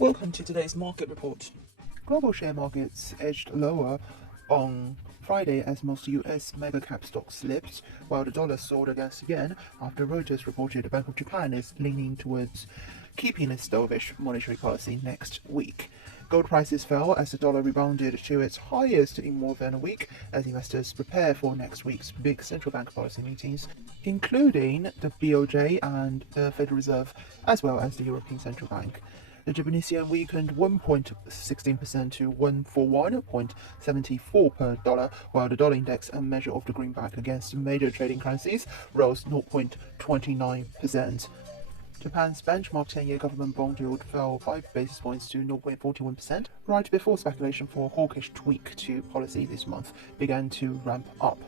Welcome to today's market report. Global share markets edged lower on Friday as most US mega-cap stocks slipped, while the dollar soared against yen after Reuters reported the Bank of Japan is leaning towards keeping its dovish monetary policy next week. Gold prices fell as the dollar rebounded to its highest in more than a week as investors prepare for next week's big central bank policy meetings, including the BOJ and the Federal Reserve, as well as the European Central Bank. The Japanese yen weakened 1.16% to 141.74 per dollar, while the dollar index, a measure of the greenback against major trading currencies, rose 0.29%. Japan's benchmark 10-year government bond yield fell 5 basis points to 0.41%, right before speculation for a hawkish tweak to policy this month began to ramp up.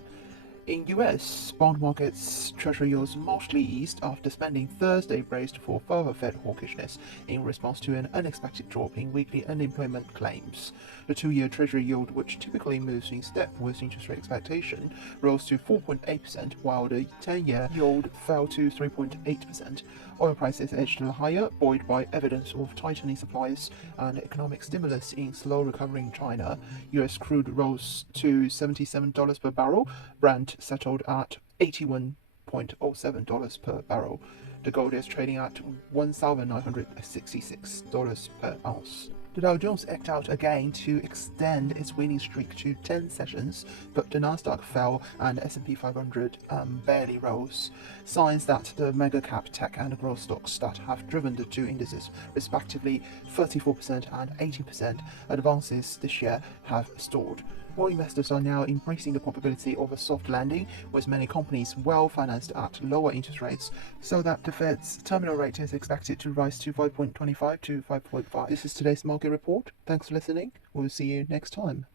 In US, bond markets Treasury yields mostly eased after spending Thursday braced for further Fed hawkishness in response to an unexpected drop in weekly unemployment claims. The 2-year Treasury yield, which typically moves in step with interest rate expectation, rose to 4.8%, while the 10-year yield fell to 3.8%. Oil prices edged higher, buoyed by evidence of tightening supplies and economic stimulus in slow recovering China. US crude rose to $77 per barrel. Brent settled at $81.07 per barrel. The gold is trading at $1,966 per ounce. The Dow Jones eked out again to extend its winning streak to 10 sessions, but the Nasdaq fell and the S&P 500 barely rose. Signs that the mega-cap tech and growth stocks that have driven the two indices, respectively 34% and 18% advances this year, have stalled. More investors are now embracing the probability of a soft landing, with many companies well financed at lower interest rates, so that the Fed's terminal rate is expected to rise to 5.25 to 5.5. This is today's market report. Thanks for listening. We'll see you next time.